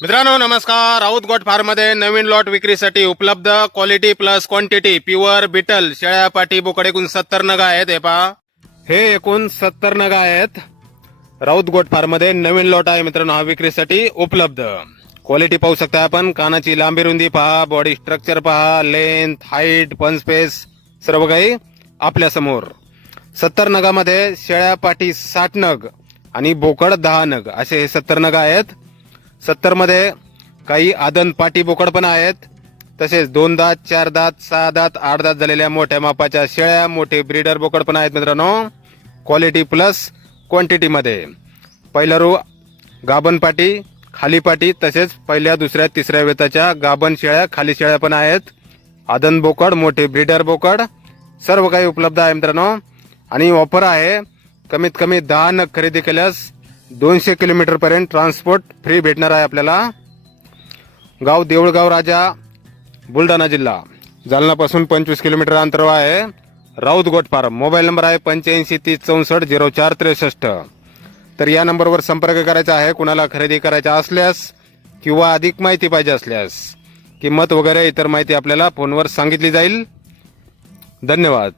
मित्रांनो नमस्कार. Raut goat farm मध्ये नवीन लॉट विक्रीसाठी उपलब्ध. Quality plus quantity pure Beetal शेळ्या पाटी बोकड एकूण 70 नग आहेत. हे पहा, हे एकूण 70 नग आहेत. राऊत गोट फार्म मध्ये नवीन लॉट आहे मित्रांनो, हा विक्रीसाठी उपलब्ध. क्वालिटी पाहू शकता आपण. कानाची लांबी रुंदी पहा, बॉडी स्ट्रक्चर पहा, लेंथ, हाईट, पंच स्पेस सर्व काही आपल्या समोर. 70 नगामध्ये शेळ्या पाटी 60 नग आणि बोकड 10 नग असे हे 70 नग आहेत. 70 मध्ये काही आदन पाटी बोकड पण आहेत. तसेच 2 दात, 4 दात, 6 दात, 8 दात झालेल्या मोठ्या मापाच्या शेळ्या, मोठे ब्रीडर बोकड पण आहेत मित्रांनो. क्वालिटी प्लस क्वांटिटी मध्ये. पहिला रो गाभण पाटी, खाली पाटी, तसेच पहिल्या, दुसऱ्या, तिसऱ्या वेताच्या गाभण शेळ्या, खाली शेळ्या पण आहेत. आदन बोकड, मोठे ब्रीडर बोकड सर्व काही उपलब्ध आहे मित्रांनो. आणि ऑफर आहे, कमीत कमी 10 नग खरेदी केल्यास 200 किलोमीटर पर्यंत ट्रान्सपोर्ट फ्री भेटणार आहे आपल्याला. गाव देऊळगाव राजा, बुलढाणा जिल्हा. जालनापासून 25 किलोमीटर अंतरावर आहे Raut goat farm. Mobile number आहे 85 30 64 04 63. तर या नंबरवर संपर्क करायचा आहे कुणाला खरेदी करायचा असल्यास किंवा अधिक माहिती पाहिजे असल्यास. किंमत वगैरे इतर माहिती आपल्याला फोनवर सांगितली जाईल. धन्यवाद.